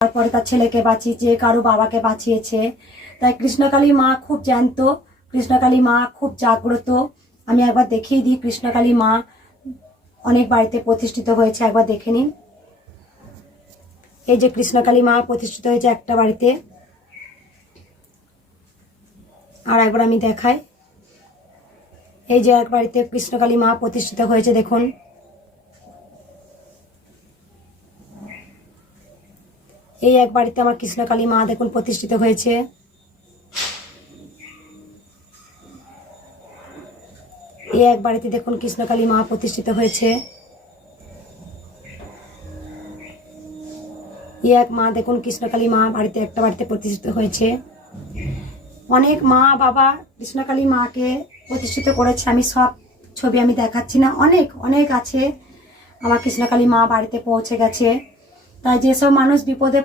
তারপরে তার ছেলেকে বাঁচিয়েছে, কারো বাবাকে বাঁচিয়েছে। তাই কৃষ্ণকালী মা খুব জ্যান্ত, কৃষ্ণকালী মা খুব জাগ্রত। আমি একবার দেখিয়ে দিই কৃষ্ণকালী মা অনেক বাড়িতে প্রতিষ্ঠিত হয়েছে, একবার দেখে নিন। এই যে কৃষ্ণকালী মা প্রতিষ্ঠিত হয়েছে একটা বাড়িতে, আর একবার আমি দেখাই। এই যে এক বাড়িতে কৃষ্ণকালী মা প্রতিষ্ঠিত হয়েছে, দেখুন। এই এক বাড়িতে আমার কৃষ্ণকালী মা দেখুন প্রতিষ্ঠিত হয়েছে। এই এক বাড়িতে দেখুন কৃষ্ণকালী মা প্রতিষ্ঠিত হয়েছে। এই এক মা দেখুন কৃষ্ণকালী মা বাড়িতে একটা বাড়িতে প্রতিষ্ঠিত হয়েছে। অনেক মা বাবা কৃষ্ণকালী মাকে প্রতিষ্ঠিত করেছে। আমি সব ছবি আমি দেখাচ্ছি না, অনেক অনেক আছে। আমার কৃষ্ণকালী মা বাড়িতে পৌঁছে গেছে। তাই যেসব মানুষ বিপদে